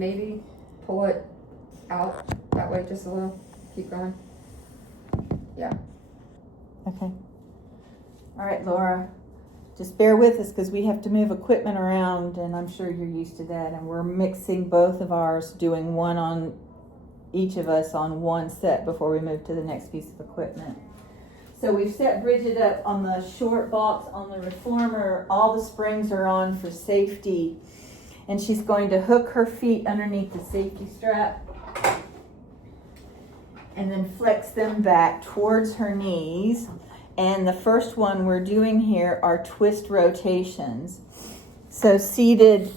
maybe pull it out that way just a little. Keep going. Yeah. Okay. All right, Laura. Just bear with us because we have to move equipment around, and I'm sure you're used to that. And we're mixing both of ours, doing one on each of us on one set before we move to the next piece of equipment. So we've set Bridget up on the short box on the reformer. All the springs are on for safety. And she's going to hook her feet underneath the safety strap and then flex them back towards her knees. And the first one we're doing here are twist rotations. So seated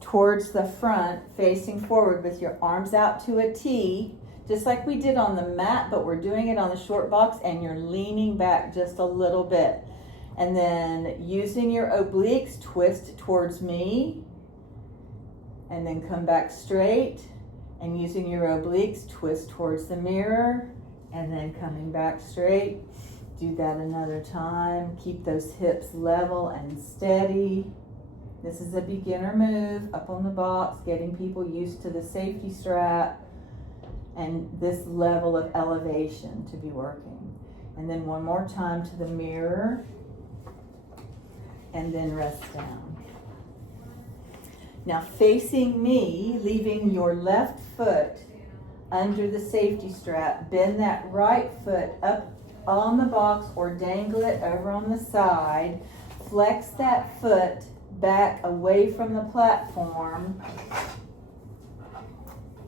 towards the front, facing forward with your arms out to a T, just like we did on the mat, but we're doing it on the short box, and you're leaning back just a little bit. And then using your obliques, twist towards me, and then come back straight. And using your obliques, twist towards the mirror, and then coming back straight. Do that another time. Keep those hips level and steady. This is a beginner move up on the box, getting people used to the safety strap and this level of elevation to be working. And then one more time to the mirror, and then rest down. Now facing me, leaving your left foot under the safety strap, bend that right foot up on the box or dangle it over on the side. Flex that foot back away from the platform.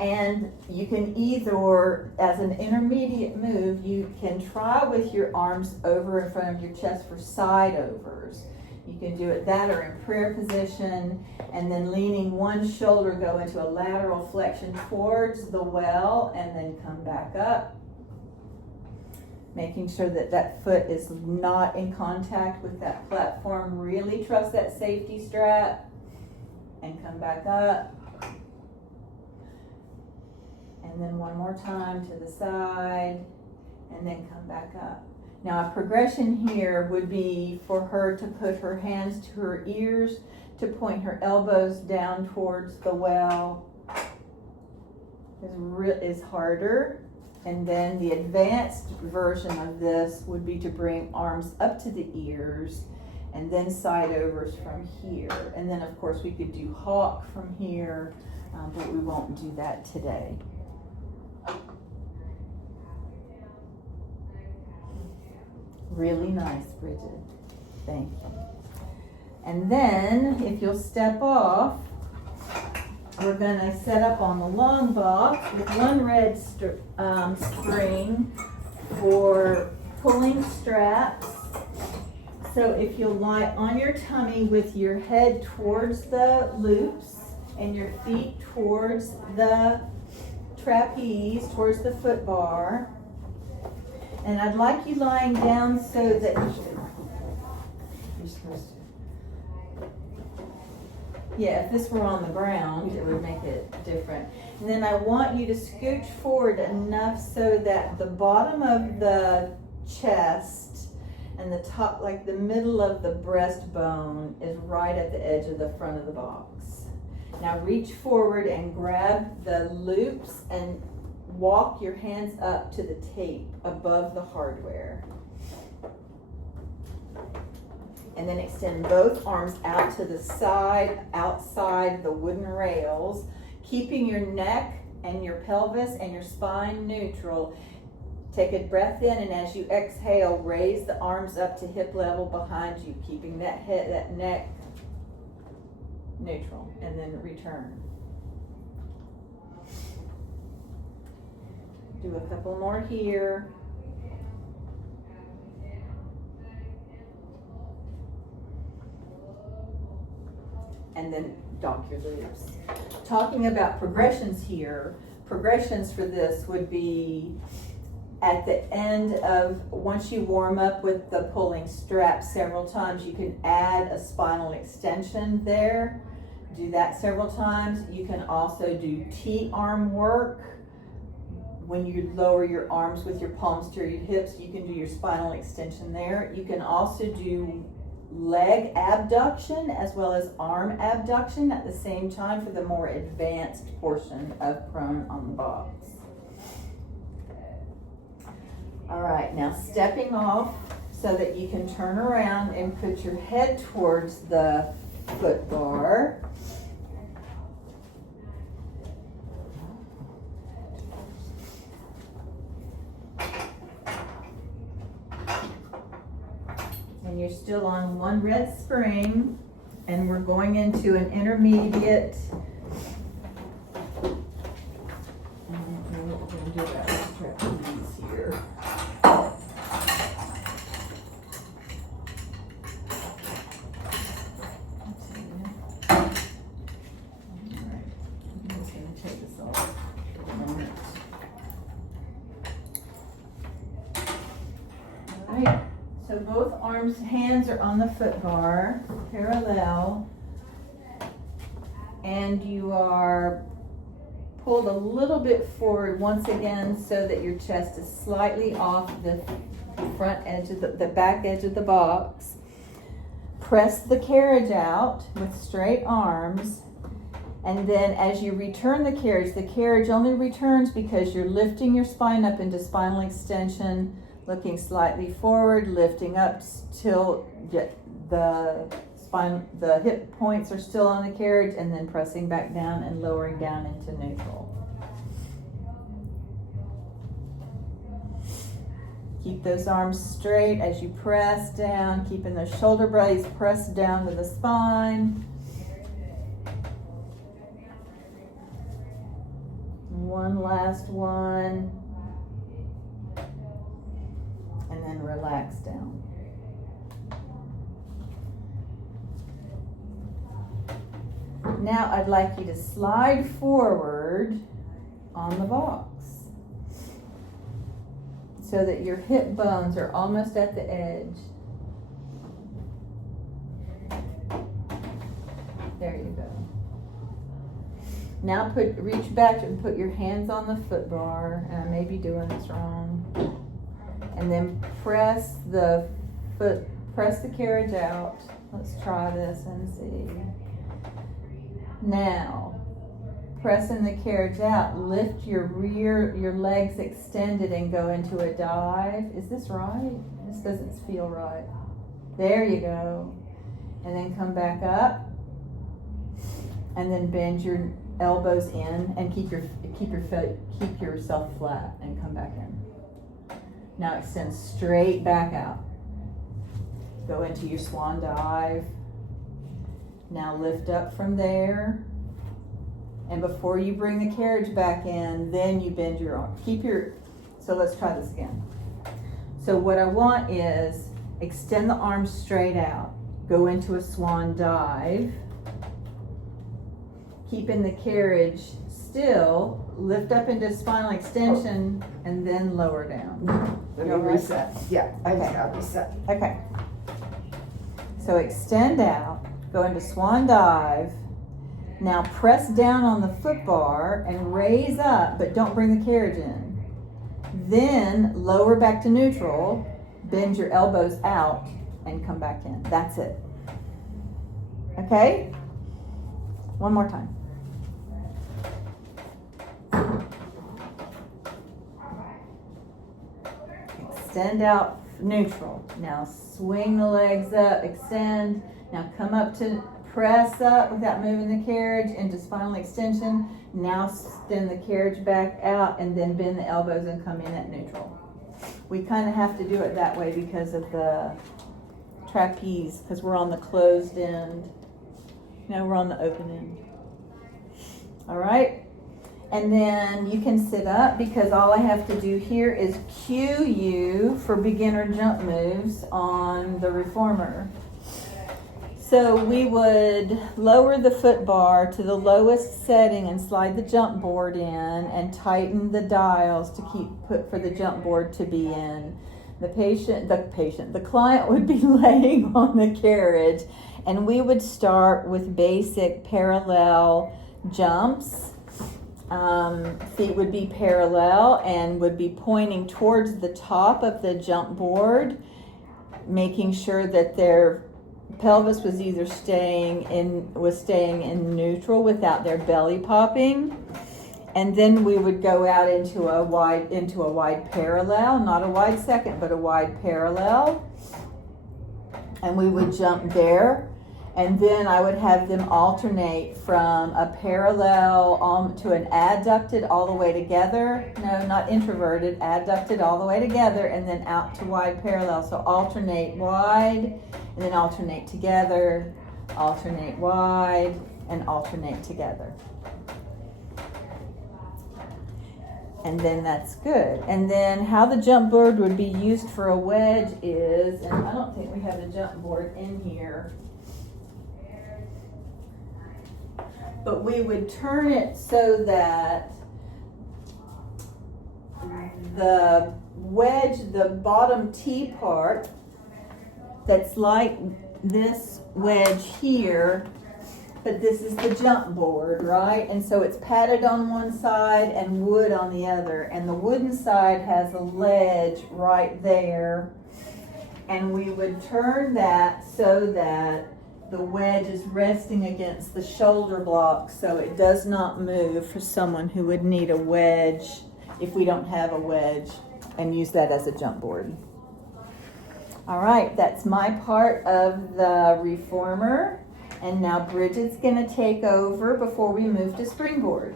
And you can either, as an intermediate move, you can try with your arms over in front of your chest for side overs. You can do it that or in prayer position, and then leaning one shoulder, go into a lateral flexion towards the well, and then come back up. Making sure that that foot is not in contact with that platform. Really trust that safety strap, and come back up. And then one more time to the side, and then come back up. Now a progression here would be for her to put her hands to her ears, to point her elbows down towards the well. Is harder. And then the advanced version of this would be to bring arms up to the ears and then side overs from here. And then of course we could do hawk from here, but we won't do that today. Really nice, Bridget. Thank you. And then, if you'll step off, we're going to set up on the long box with one red spring for pulling straps. So if you'll lie on your tummy with your head towards the loops and your feet towards the trapeze, towards the foot bar. And I'd like you lying down so that you're supposed to. Yeah, if this were on the ground, it would make it different. And then I want you to scooch forward enough so that the bottom of the chest and the top, like the middle of the breastbone, is right at the edge of the front of the box. Now reach forward and grab the loops and walk your hands up to the tape above the hardware. And then extend both arms out to the side, outside the wooden rails, keeping your neck and your pelvis and your spine neutral. Take a breath in, and as you exhale, raise the arms up to hip level behind you, keeping that head, that neck neutral, and then return. Do a couple more here. And then dock your loops. Talking about progressions here, progressions for this would be at the end of, once you warm up with the pulling strap several times, you can add a spinal extension there. Do that several times. You can also do T-arm work. When you lower your arms with your palms to your hips, you can do your spinal extension there. You can also do leg abduction as well as arm abduction at the same time for the more advanced portion of prone on the box. All right, now stepping off so that you can turn around and put your head towards the foot bar. And you're still on one red spring, and we're going into an intermediate. We're going to do that trapeze here. So both hands are on the foot bar, parallel, and you are pulled a little bit forward once again so that your chest is slightly off the front edge of the back edge of the box. Press the carriage out with straight arms, and then as you return the carriage only returns because you're lifting your spine up into spinal extension, looking slightly forward, lifting up till the hip points are still on the carriage, and then pressing back down and lowering down into neutral. Keep those arms straight as you press down, keeping those shoulder blades pressed down to the spine. One last one. And then relax down. Now I'd like you to slide forward on the box so that your hip bones are almost at the edge. There you go. Now reach back and put your hands on the foot bar, and I may be doing this wrong. And then press the carriage out. Let's try this and see. Now, pressing the carriage out, lift your legs extended and go into a dive. Is this right? This doesn't feel right. There you go. And then come back up. And then bend your elbows in and keep yourself flat and come back in. Now extend straight back out. Go into your swan dive. Now lift up from there. And before you bring the carriage back in, then you bend your arm. So let's try this again. So what I want is extend the arms straight out. Go into a swan dive. Keeping the carriage still, lift up into spinal extension, and then lower down. Let me reset. Yeah, I just got reset. Okay. So extend out, go into swan dive. Now press down on the foot bar and raise up, but don't bring the carriage in. Then lower back to neutral, bend your elbows out, and come back in. That's it. Okay? One more time. Extend out neutral. Now swing the legs up, extend. Now come up to press up without moving the carriage into spinal extension. Now extend the carriage back out and then bend the elbows and come in at neutral. We kind of have to do it that way because of the trapeze, because we're on the closed end. Now we're on the open end. All right. And then you can sit up because all I have to do here is cue you for beginner jump moves on the reformer. So we would lower the foot bar to the lowest setting and slide the jump board in and tighten the dials to put for the jump board to be in. The client would be laying on the carriage, and we would start with basic parallel jumps. Feet would be parallel and would be pointing towards the top of the jump board, making sure that they're pelvis was either staying in neutral without their belly popping. And then we would go out into a wide parallel, not a wide second, but a wide parallel. And we would jump there. And then I would have them alternate from a parallel to an adducted all the way together. No, not introverted, adducted all the way together, and then out to wide parallel. So alternate wide, and then alternate together, alternate wide, and alternate together. And then that's good. And then how the jump board would be used for a wedge is, and I don't think we have a jump board in here, but we would turn it so that the wedge, the bottom T part, that's like this wedge here, but this is the jump board, right? And so it's padded on one side and wood on the other. And the wooden side has a ledge right there. And we would turn that so that the wedge is resting against the shoulder block so it does not move for someone who would need a wedge if we don't have a wedge, and use that as a jump board. All right, that's my part of the reformer. And now Bridget's gonna take over before we move to springboard.